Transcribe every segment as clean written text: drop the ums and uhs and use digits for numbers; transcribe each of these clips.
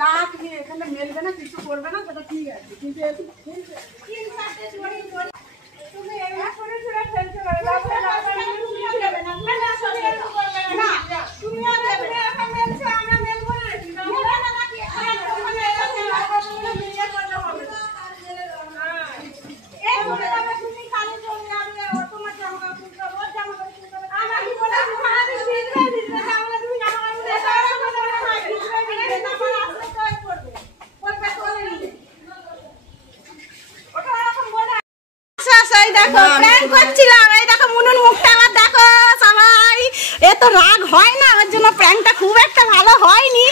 না তুমি এখানে মেলবে না, কিছু করবে না, সেটা ঠিক আছে, কিন্তু তুমি এবার করে ছুড়ে ফেলতে পারো না, তুমিও দেবে না, এখন মেলছো আমরা মেলবো না, তুমি খালি চলে যাবে, তোমার জামা কাপড় তুলতে হবে, ওর জামা কাপড় তুলতে হবে, আমার কি বলে দেখো প্র্যাঙ্ক করছিলাম। এই দেখো মুনুর মুখটা আবার দেখো সবাই, এত রাগ হয় না, ওর জন্য প্র্যাঙ্কটা খুব একটা ভালো হয়নি।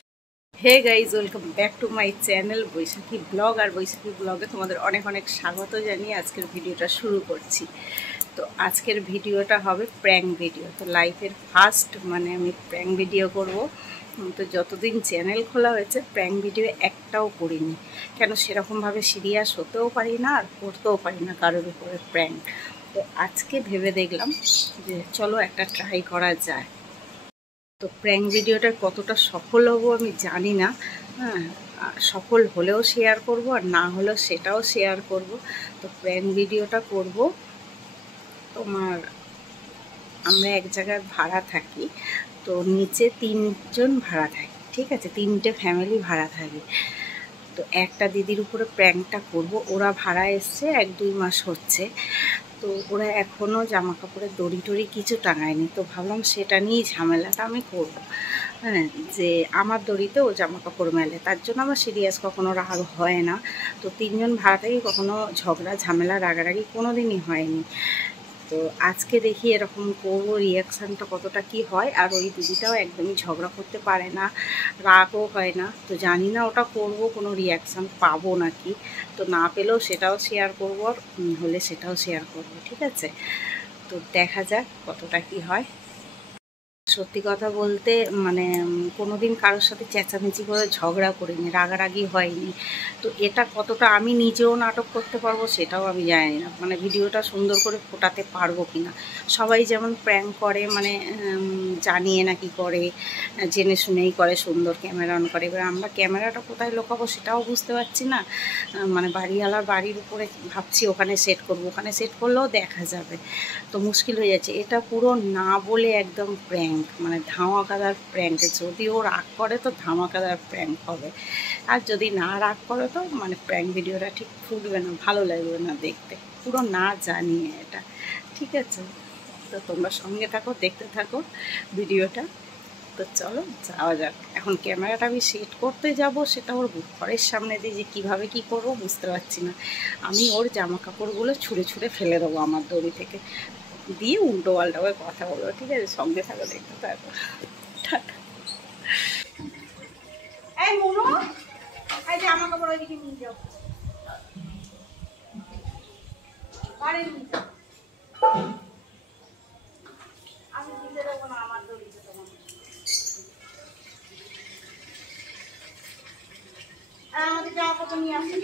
Hey guys, welcome back to my channel Baishakhi blog. আর বৈশাখী ব্লগে তোমাদের অনেক অনেক স্বাগত জানিয়ে আজকের ভিডিওটা শুরু করছি। তো আজকের ভিডিওটা হবে প্র্যাঙ্ক ভিডিও। তো লাইফের ফার্স্ট মানে আমি প্র্যাঙ্ক ভিডিও করব। তো যতদিন চ্যানেল খোলা হয়েছে প্র্যাঙ্ক ভিডিও একটাও করিনি, কেন সেরকমভাবে সিরিয়াস হতেও পারি না আর করতেও পারি না কারোর উপরে প্র্যাঙ্ক। তো আজকে ভেবে দেখলাম যে চলো একটা ট্রাই করা যায়। তো প্র্যাঙ্ক ভিডিওটার কতটা সফল হব আমি জানি না, হ্যাঁ সফল হলেও শেয়ার করব আর না হলেও সেটাও শেয়ার করব। তো প্র্যাঙ্ক ভিডিওটা করব তোমার, আমরা এক জায়গায় ভাড়া থাকি, তো নিচে 3 জন ভাড়া থাকি, ঠিক আছে, 3টে ফ্যামিলি ভাড়া থাকে। তো একটা দিদির উপরে প্র্যাঙ্কটা করব। ওরা ভাড়া এসছে 1-2 মাস হচ্ছে, তো ওরা এখনও জামা কাপড়ের দড়ি টড়ি কিছু টাঙায়নি। তো ভাবলাম সেটা নিয়েই ঝামেলাটা আমি করব, হ্যাঁ, যে আমার দড়িতে ও জামা কাপড় মেলে, তার জন্য আমার সিরিয়াস কখনো রাগ হয় না। তো 3 জন ভাড়া থেকে কখনো ঝগড়া ঝামেলা রাগারাগি কোনো দিনই হয়নি। তো আজকে দেখি এরকম করবো, রিয়াকশানটা কতটা কি হয়। আর ওই দিদিটাও একদমই ঝগড়া করতে পারে না, রাগও হয় না। তো জানি না ওটা করব কোনো রিয়াকশান পাবো নাকি। তো না পেলেও সেটাও শেয়ার করবো, আর হলে সেটাও শেয়ার করব, ঠিক আছে। তো দেখা যাক কতটা কি হয়। সত্যি কথা বলতে মানে কোনো দিন কারোর সাথে চেঁচামেচি করে ঝগড়া করিনি, রাগারাগি হয়নি। তো এটা কতটা আমি নিজেও নাটক করতে পারবো সেটাও আমি জানি না, মানে ভিডিওটা সুন্দর করে ফোটাতে পারবো কি না। সবাই যেমন প্র্যাঙ্ক করে মানে জানিয়ে নাকি করে, জেনে শুনেই করে, সুন্দর ক্যামেরা অন করে। এবার আমরা ক্যামেরাটা কোথায় লোকাবো সেটাও বুঝতে পারছি না। মানে বাড়িওয়ালার বাড়ির উপরে ভাবছি ওখানে সেট করবো, ওখানে সেট করলেও দেখা যাবে, তো মুশকিল হয়ে যাচ্ছে। এটা পুরো না বলে একদম প্র্যাঙ্ক, মানে ধামাকাদার প্র্যাঙ্ক। যদি ও রাগ করে তো ধামাকাদার প্র্যাঙ্ক হবে, আর যদি না রাগ করে তো মানে প্র্যাঙ্ক ভিডিওটা ঠিক ফুটবে না, ভালো লাগবে না দেখতে, পুরো না জানিয়ে এটা, ঠিক আছে। তো তোমরা সঙ্গে থাকো, দেখতে থাকো ভিডিওটা। তো চলো যাওয়া যাক। এখন ক্যামেরাটা আমি সেট করতে যাব, সেটা ওর ঘরের সামনে দিয়ে যে কীভাবে কী করবো বুঝতে পারছি না। আমি ওর জামা কাপড়গুলো ছুঁড়ে ছুঁড়ে ফেলে দেবো আমার দড়ি থেকে, দিয়ে উল্টো পাল্টা করে কথা বলবো, ঠিক আছে। সঙ্গে থাকো, দেখতে থাকো। এই মুনু, এই জামা কাপড় ওইদিকে নিয়ে যাও, বাড়ি নিয়ে যাও। আমি দিতে দেবো না আমার দড়িতে তোমার। আমাদের জামা কাপড় নিয়ে আসে,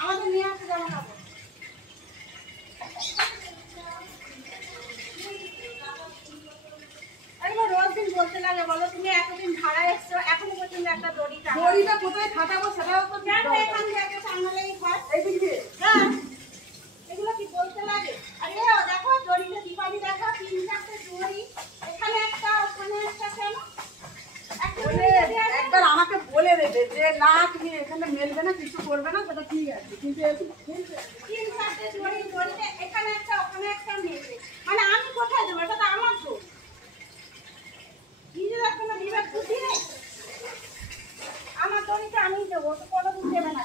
আমাদের নিয়ে আসে জামা কাপড়। রোজ দিন বলতে লাগে, বলো তুমি এতদিন ভাড়া এসছো, এখনো পর্যন্ত একটা দড়িটা কোথায় খাটাবো সেটাও তো এখান থেকে সামলালেই হয়। হ্যাঁ, এগুলো কি বলতে লাগে? আরে দেখো দড়িটা দীপালি, দেখো 3-4টে দড়ি, এখানে একটা ওখানে একটা, কেন একবার আমাকে বলে দেবে যে না তুমি এখানে মেলবে না, কিছু করবে না, সেটা ঠিক আছে, কিন্তু 3-4টে দড়ি দড়িতে এখানে একটা ওখানে একটা মেলবে, মানে আমি কোথায় দেবো? এটা তো আমার তো নিজের কোনো বিভাগ বুদ্ধি নেই। আমার দড়িটা আমি দেবো, তো কোনোদিন দেবে না।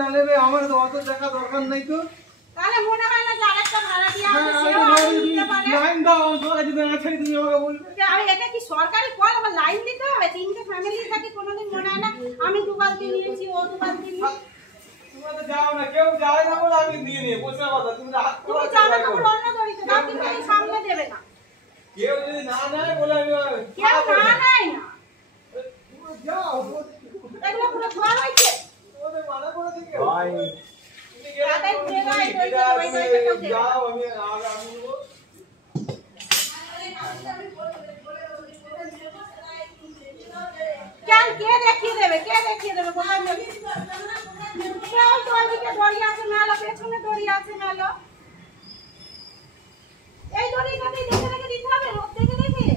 না নেবে আমার তো অত দেখা দরকার নাই তো তাহলে মনে হয় না যে আরেকটা ভাড়া দিয়ে আছে সেও দিতে পারে লাইন দাও তোরা যদি না ছাড়ি তুমি আমাকে বলবে আমি এটা কি সরকারি কল আবার লাইন দিতে হবে তিনটে ফ্যামিলি থাকে কোনোদিন মনে হয় না আমি 2 বালতি নিয়েছি ও 2 বালতি নিয়ে তোমরা তো যাও না কেউ যায় না বলে আমি দিয়ে নিয়ে পয়সা কথা তুমি হাত তুমি জানো তো অন্য দড়িতে দাও কিন্তু এই সামনে দেবে না কেউ যদি না নেয় বলে আমি কেউ না নেয় না তোমরা যাও এগুলো পুরো ধোয়া হয়েছে ওদের মানা করে দিকে ভাই দাদাই ঘুরে গায় ওই যাও আমি আমি কেন কে দেখিয়ে দেবে কোথায় নেবে কেউ তো ওইদিকে দড়ি আছে নালো পেছনে দড়ি আছে নালো এই দড়িটাতেই দেখে দেখে দিতে হবে রোদ দেখে দেখে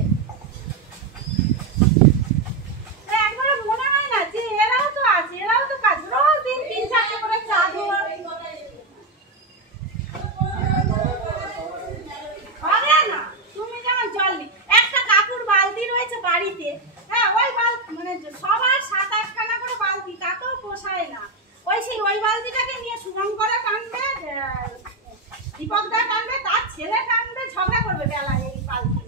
একবার মনে হয় না যে এরাও তো আছে এরাও তো কাজ রোজ দিন 3-4 করে চাদর হবে না তুমি যেমন জল নি একটা কাকুর বালতি রয়েছে বাড়িতে হ্যাঁ ওই বালতি মানে সবার 7-8 খানা করে বালতি তাতেও পোষায় না ওই বালতিটাকে নিয়ে সুগম করে টানবে দীপক দা টানবে তার ছেলে টানবে ঝগড়া করবে বেলা এই বালতি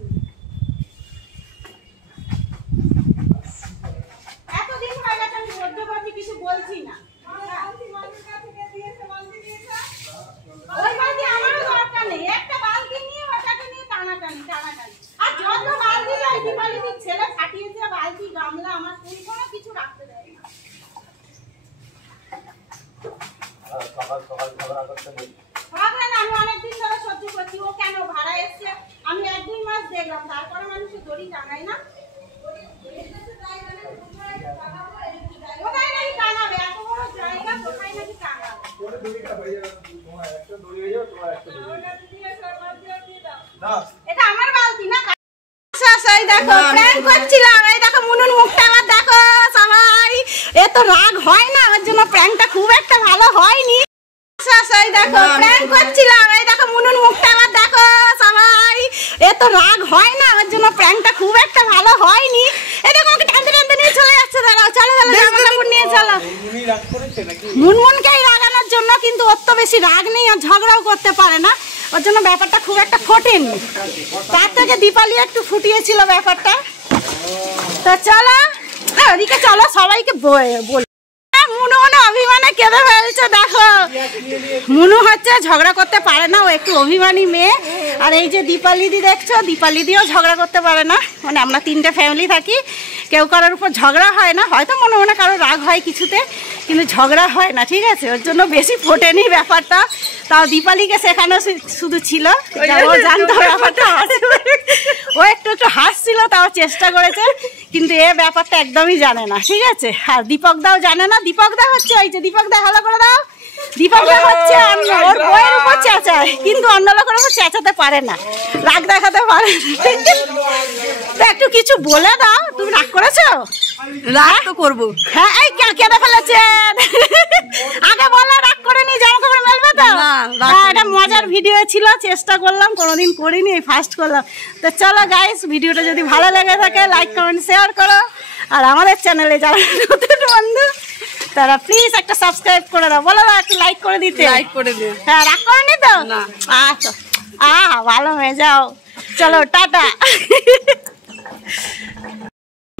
এতদিন হয়ে গেছে আমি সহ্য করছি কিছু বলছি না ওই বালতি আমারও দরকার নেই একটা বালতি নিয়ে ওটাকে নিয়ে টানাটানি আর যত বালতি যায় দীপালির ছেলে ফাটিয়েছে বালতি গামলা আমার কোনো কিছু রাখতে দেয় না সকাল সকাল ঝগড়া করতে নেই ভাবলেন আমি অনেকদিন ধরে সহ্য করছি ও কেন ভাড়া এসছে আমি 1-2 মাস দেখলাম তারপরে মানুষের দড়ি টাঙাই না কোথায় নাকি টাঙাবে এত বড় জায়গা কোথায় নাকি টাঙাবে ওরে দড়িটা হয়ে যাবে তোমার একটা দড়ি হয়ে যাবে তোমার একটা দড়ি না এটা আমার বালতি না এই দেখো প্র্যাঙ্ক করছিলাম এই দেখো মুনুর মুখটা আবার দেখো সবাই এত রাগ হয় না ওর জন্য প্র্যাঙ্কটা খুব একটা ভালো হয়নি এই দেখো প্র্যাঙ্ক করছিলাম এই দেখো মুনুর মুখটা আবার দেখো সবাই এত রাগ হয় না ওর জন্য প্র্যাঙ্কটা খুব একটা ভালো হয়নি এই দেখো ওকে টানতে টানতে নিয়ে চলে যাচ্ছে দাঁড়াও চলো জামা কাপড় নিয়ে চলো মুনি রাগ করেছে নাকি মুনমুনকেই রাগানোর জন্য কিন্তু ওর তো বেশি রাগ নেই আর ঝগড়াও করতে পারে না ওর জন্য ব্যাপারটা খুব একটা ফোটেনি তার থেকে দীপালি একটু ফুটিয়েছিল ব্যাপারটা তো চলো ওদিকে চলো সবাইকে বল মুনু মনে অভিমানে কেঁদে ফেলছে দেখো মুনু হচ্ছে ঝগড়া করতে পারে না ও একটু অভিমানী মেয়ে আর এই যে দীপালিদি দেখছো দীপালিদিও ঝগড়া করতে পারে না মানে আমরা 3টে ফ্যামিলি থাকি কেউ কারোর উপর ঝগড়া হয় না হয়তো মনে মনে কারো রাগ হয় কিছুতে কিন্তু ঝগড়া হয় না ঠিক আছে ওর জন্য বেশি ফোটেনি ব্যাপারটা তাও দীপালিকে শেখানো শুধু ছিল ও জানতো ব্যাপারটা ও একটু হাসছিল তাও চেষ্টা করেছে কিন্তু এ ব্যাপারটা একদমই জানে না ঠিক আছে আর দীপক দাও জানে না দীপক দা হচ্ছে ওই যে দীপক দা ভালো করে দাও দীপক দা হচ্ছে ওর বইয়ের উপর চেঁচায় কিন্তু অন্য লোকের উপর চেঁচাতে পারে না রাগ দেখাতে পারে তো একটু কিছু বলে দাও তুমি রাগ করেছো রাগ তো করবো হ্যাঁ এই কেঁদে ফেলেছেন আগে বললো রাগ করে নি জামা কাপড় মেলবে তো এটা মজার ভিডিও ছিল চেষ্টা করলাম কোনোদিন করিনি এই ফার্স্ট করলাম তো চলো গাইস ভিডিওটা যদি ভালো লেগে থাকে লাইক কমেন্ট শেয়ার করো আর আমাদের চ্যানেলে যারা নতুন বন্ধু তারা প্লিজ একটা সাবস্ক্রাইব করে দাও বলো একটু লাইক করে দিতে লাইক করে দিও হ্যাঁ রাগ করেনি তো না আচ্ছা ভালো হয়ে যাও চলো টাটা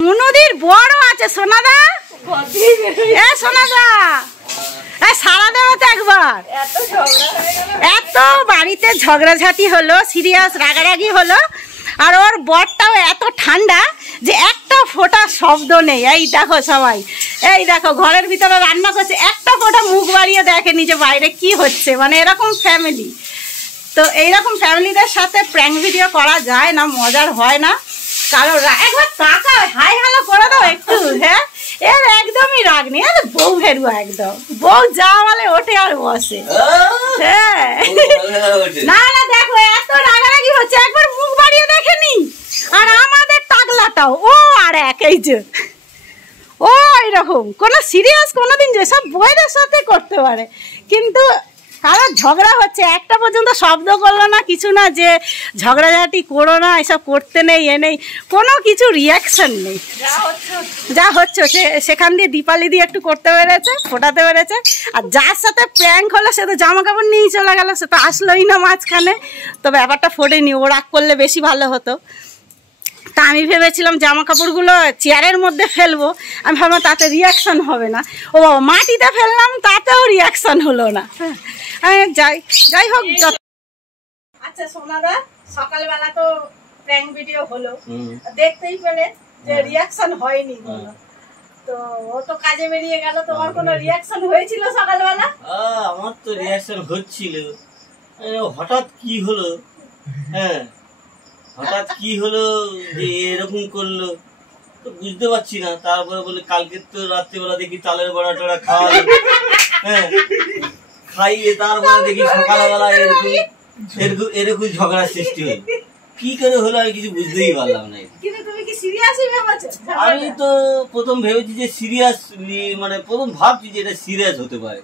মুনুদির বড় আছে সোনাদা এ সোনাদা সারা দেবে তো একবার এত বাড়িতে ঝগড়াঝাটি হলো সিরিয়াস রাগারাগি হলো আর ওর বরটাও এত ঠান্ডা যে একটা ফোঁটা শব্দ নেই এই দেখো সবাই এই দেখো ঘরের ভিতরে রান্না করছে একটা ফোঁটা মুখ বাড়িয়ে দেখেনি যে বাইরে কি হচ্ছে মানে এরকম ফ্যামিলি তো এইরকম ফ্যামিলিদের সাথে প্র্যাঙ্ক ভিডিও করা যায় না মজার হয় না কারণ একবার টাকা হাই হ্যালো করে দাও একটু হ্যাঁ এর একদমই রাগ নেই বউ ভেরুয়া একদম বউ যা বলে ওঠে আর বসে হ্যাঁ না না দেখো এত রাগারাগি হচ্ছে একবার মুখ বাড়িয়ে দেখেনি আর আমাদের টাগলাটাও ও আর এক এই যে ও এইরকম কোনো সিরিয়াস কোনোদিন যেসব বউয়ের সাথে করতে পারে কিন্তু কারণ ঝগড়া হচ্ছে, একটা পর্যন্ত শব্দ করলো না, কিছু না যে ঝগড়াঝাটি করো না, এসব করতে নেই, এ নেই, কোনো কিছু রিয়াকশন নেই। যা হচ্ছে সেখান দিয়ে দীপালি দিয়ে একটু করতে পেরেছে, ফোটাতে পেরেছে। আর যার সাথে প্র্যাঙ্ক হলো সে তো জামা কাপড় নিয়েই চলে গেল, সে তো আসলোই না মাঝখানে, তো ব্যাপারটা ফোটেনি। ও রাগ করলে বেশি ভালো হতো। তা আমি ভেবেছিলাম জামা কাপড়গুলো চেয়ারের মধ্যে ফেলবো, আমি ভাবলাম তাতে রিয়াকশান হবে না। ও বাবা, মাটিতে ফেললাম, তাতেও রিয়াকশান হলো না। যাই হোক। আচ্ছা সোনাদা, সকালবেলা তো প্র্যাঙ্ক ভিডিও হলো, দেখতেই পেলে যে রিয়াকশান হয়নি কোনো, তো ও তো কাজে বেরিয়ে গেল, তোমার কোনো রিয়াকশান হয়েছিল সকালবেলা? আমার তো রিয়াকশন হচ্ছিল, হঠাৎ কি হলো, হ্যাঁ হঠাৎ কি হলো যে এরকম করলো তো বুঝতে পারছি না। তারপরে বলে কালকে তো রাত্রিবেলা দেখি তালের বড়া টড়া খাওয়ালো, হ্যাঁ খাইয়ে তারপরে দেখি সকালবেলা এরকম ঝগড়া সৃষ্টি হলো। কি করে হলো আমি কিছু বুঝতেই পারলাম না। আমি তো প্রথম ভেবেছি যে সিরিয়াসলি, মানে প্রথম ভাবছি যে এটা সিরিয়াস হতে পারে।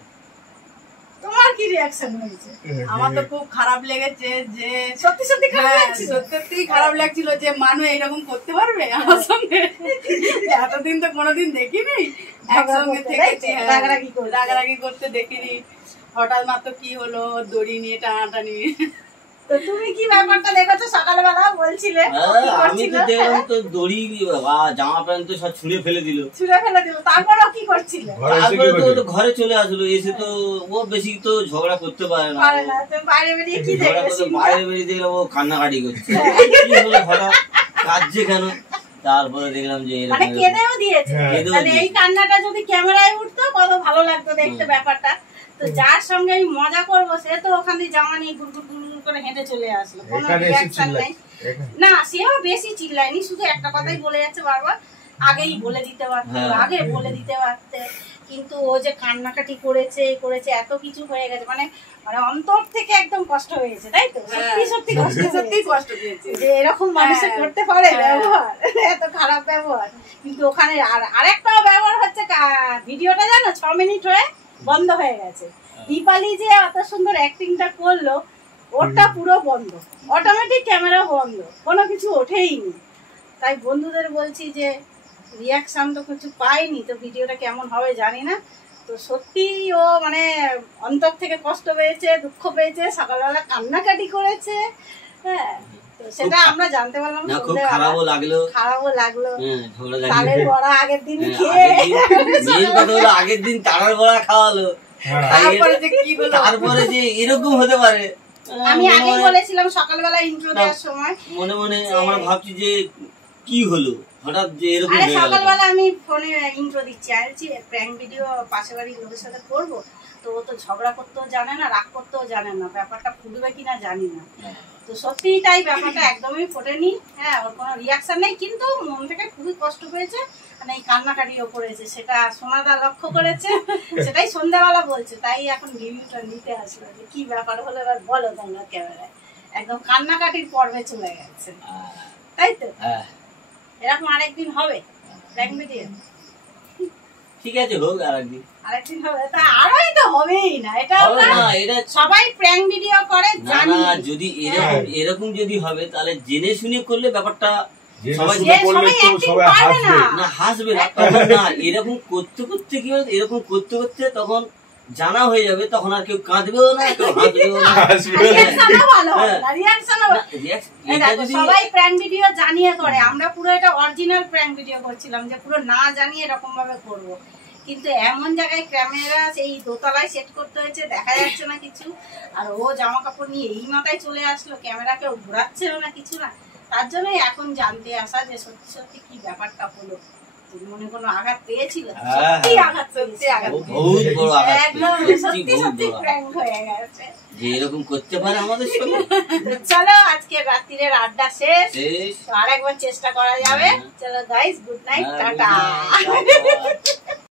তোমার কি রিঅ্যাকশন হয়েছে? আমার তো খুব খারাপ লেগেছে, যে সত্যি সত্যি খারাপ লাগছিল, সত্যি খারাপ লাগছিল যে মানুষ এরকম করতে পারবে আমার সঙ্গে। এতদিন তো কোনোদিন দেখিনি, একসঙ্গে থেকেছি, রাগারাগি করতে দেখিনি। হঠাৎ মাত্র কি হলো, দড়ি নিয়ে টানাটানি। তো তুমি কি ব্যাপারটা দেখেছো সকালবেলা বলছিলে? আমি তো দেখলাম তো দড়ি জামা প্যান্ট তো সব ছুঁড়ে ফেলে দিল। তারপরও কি করছিল? তারপরে তো ঘরে চলে আসলো, এসে তো ও বেশি তো ঝগড়া করতে পারে না। বাইরে বেরিয়ে কি বাইরে বেরিয়ে দেখলাম ও কান্নাকাটি করছে, কি হলো হঠাৎ, কাঁদছে কেন? তারপরে দেখলাম যে মানে কেঁদেও দিয়েছে। এই কান্নাটা যদি ক্যামেরায় উঠতো কত ভালো লাগতো দেখতে ব্যাপারটা। তো যার সঙ্গে আমি মজা করবো সে তো ওখানে জামা নিয়ে গুড়গুড় করে হেঁটে চলে আসলো, কোনো রিঅ্যাকশন নাই। না, সেও বেশি চিল্লায়নি, শুধু একটা কথাই বলে যাচ্ছে বারবার, আগেই বলে দিতে পারতে, আগে বলে দিতে পারতে। কিন্তু ও যে কান্নাকাটি করেছে এত কিছু হয়ে গেছে, মানে অন্তর থেকে একদম কষ্ট হয়েছে, তাই তো? সত্যি কষ্ট পেয়েছে যে এরকম মানুষে করতে পারে ব্যবহার, এত খারাপ ব্যবহার। কিন্তু ওখানে আরেকটা ব্যবহার হচ্ছে, ভিডিওটা জানো 6 মিনিট হয়ে বন্ধ হয়ে গেছে। দীপালি যে এত সুন্দর অ্যাক্টিংটা করলো, ওটা পুরো বন্ধ, অটোমেটিক ক্যামেরা বন্ধ, কোনো কিছু ওঠেইনি। তাই বন্ধুদের বলছি যে রিয়াকশন তো কিছু পাইনি, তো ভিডিওটা কেমন হবে জানি না। তো সত্যি ও মানে অন্তর থেকে কষ্ট পেয়েছে, দুঃখ পেয়েছে, সকালবেলা কান্নাকাটি করেছে, হ্যাঁ। তো সেটা আমরা জানতে পারলাম, খারাপও লাগলো। তালের বড়া আগের দিন খেয়ে, আগের দিন তালের বড়া খাওয়ালো, তারপরে যে এরকম হতে পারে আমি আগেই বলেছিলাম সকালবেলা ইন্ট্রো দেওয়ার সময়। মনে মনে আমরা ভাবছি যে কি হলো হঠাৎ যে এরকম হয়ে গেল। সকালবেলা আমি ফোনে ইন্ট্রো দিচ্ছি, আছি প্র্যাঙ্ক ভিডিও পাশের বাড়ির লোকের সাথে করবো, তো ও তো ঝগড়া করতেও জানে না, রাগ করতেও জানে না, ব্যাপারটা ফুটবে কিনা জানি না। তো সত্যিই তাই, ব্যাপারটা একদমই ফোটেনি, হ্যাঁ, ওর কোনো রিয়াকশন নেই, কিন্তু মন থেকে খুবই কষ্ট পেয়েছে, মানে এই কান্নাকাটিও করেছে, সেটা সোনাদা লক্ষ্য করেছে, সেটাই সন্ধ্যাবেলা বলছে। তাই এখন রিভিউটা নিতে আসলো যে কি ব্যাপার হলো, এবার বলো তোমরা ক্যামেরায়। একদম কান্নাকাটির পর্বে চলে গেছে, তাই তো? এরকম আরেকদিন হবে প্র্যাঙ্ক ভিডিও? ঠিক আছে, হোক আরেকদিন হবে, তা আরোই তো হবেই না, এটা সবাই প্র্যাঙ্ক ভিডিও করে জানি। যদি এরকম যদি হবে তাহলে জেনে শুনে করলে ব্যাপারটা সবাই হাসবে না, তখন না এরকম করতে করতে কি হবে, এরকম করতে করতে তখন জানা হয়ে যাবে, তখন আর কেউ কাঁদবেও না, কেউ হাসবেও না। সবাই প্র্যাঙ্ক ভিডিও জানিয়ে করে, আমরা পুরো এটা অরিজিনাল প্র্যাঙ্ক ভিডিও করছিলাম, যে পুরো না জানিয়ে এরকম ভাবে করবো। কিন্তু এমন জায়গায় ক্যামেরা সেই দোতলায় সেট করতে হয়েছে, দেখা যাচ্ছে না কিছু, আর ও জামা কাপড় নিয়ে এই মাথায় চলে আসলো, ক্যামেরা কেউ ঘোরাচ্ছেও না, কিছু না। তার জন্যই এখন জানতে আসা যে সত্যি সত্যি কি ব্যাপারটা হলো। মনে কোনো আঘাত পেয়েছিল? সত্যি আঘাত, সত্যি সত্যি প্র্যাঙ্ক হয়ে গেছে, যে এরকম করতে পারে আমাদের সঙ্গে। চলো আজকে রাত্রির আড্ডা শেষ, আরেকবার চেষ্টা করা যাবে। চলো গাইস, গুড নাইট, টাটা।